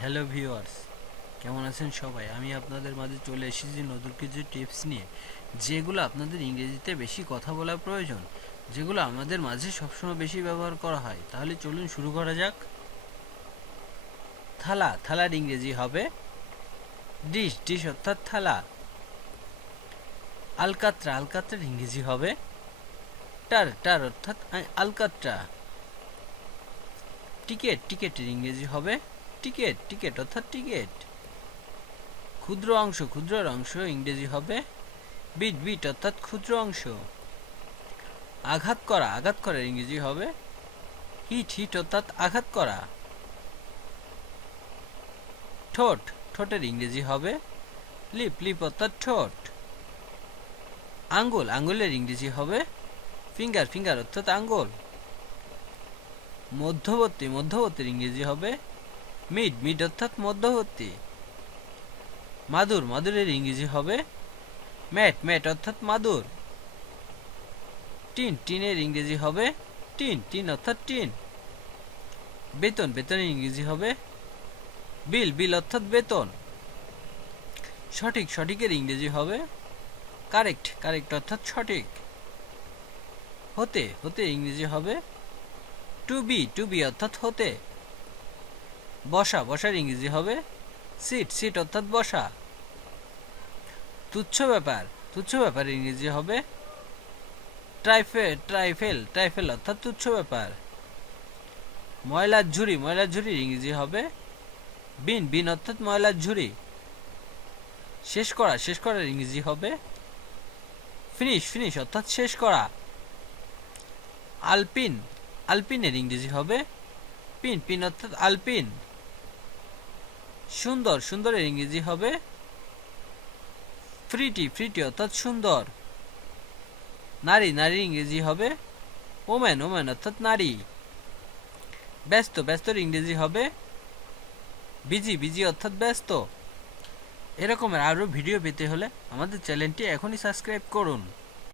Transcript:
Hello viewers, কেমন আছেন সবাই? আমি আপনাদের মাঝে চলে এসেছি নতুন কিছু টিপস নিয়ে, যেগুলো আপনাদের ইংরেজিতে বেশি কথা বলার প্রয়োজন, যেগুলো আমাদের মাঝে সবসময় বেশি ব্যবহার করা হয়। তাহলে চলুন শুরু করা যাক। থালা, থালার ইংরেজি হবে ডিশ, ডিশ অর্থাৎ থালা। আলকাত্রা, আলকাত্রার ইংরেজি হবে টার, টার অর্থাৎ আলকাত্রা। টিকেট, টিকেটের ইংরেজি হবে টিকেট, টিকেট অর্থাৎ টিকেট। ক্ষুদ্র অংশ, ক্ষুদ্র অংশ ইংরেজি হবে বিট, বিট অর্থাৎ ক্ষুদ্র অংশ। আঘাত করা, আঘাত করার ইংরেজি হবে হিট, হিট অর্থাৎ আঘাত করা। ঠোঁট, ঠোঁটের ইংরেজি হবে লিপ, লিপ অর্থাৎ ঠোঁট। আঙ্গুল, আঙ্গুলের ইংরেজি হবে ফিঙ্গার, ফিঙ্গার অর্থাৎ আঙ্গুল। মধ্যবর্তী, মধ্যবর্তীর ইংরেজি হবে মিড, মিড অর্থাৎ মধ্যবর্তী। মাদুর, মাদুরের ইংরেজি হবে ম্যাট, ম্যাট অর্থাৎ মাদুর। টিন, টিনের ইংরেজি হবে টিন, টিন অর্থাৎ টিন। বেতন, বেতনের ইংরেজি হবে বিল, বিল অর্থাৎ বেতন। সঠিক, সঠিকের ইংরেজি হবে কারেক্ট, কারেক্ট অর্থাৎ সঠিক। হতে, হতে ইংরেজি হবে টু বি, টু বি অর্থাৎ হতে। বসা, বসার ইংরেজি হবে সিট, সিট অর্থাৎ বসা। তুচ্ছ ব্যাপার, তুচ্ছ ব্যাপারের ইংরেজি হবে ট্রাইফেল, ট্রাইফেল, ট্রাইফেল অর্থাৎ তুচ্ছ ব্যাপার। ময়লার ঝুড়ি, ময়লার ঝুড়ির ইংরেজি হবে বিন, বিন অর্থাৎ ময়লার ঝুড়ি। শেষ করা, শেষ করার ইংরেজি হবে ফিনিশ, ফিনিশ অর্থাৎ শেষ করা। আলপিন, আলপিনের ইংরেজি হবে পিন, পিন অর্থাৎ আলপিন। সুন্দর, সুন্দরের ইংরেজি হবে ফ্রিটি, ফ্রিটি অর্থাৎ সুন্দর। নারী, নারীর ইংরেজি হবে ওম্যান, ওম্যান অর্থাৎ নারী। ব্যস্ত, ব্যস্তর ইংরেজি হবে বিজি, বিজি অর্থাৎ ব্যস্ত। এরকমের আরও ভিডিও পেতে হলে আমাদের চ্যানেলটি এখনই সাবস্ক্রাইব করুন।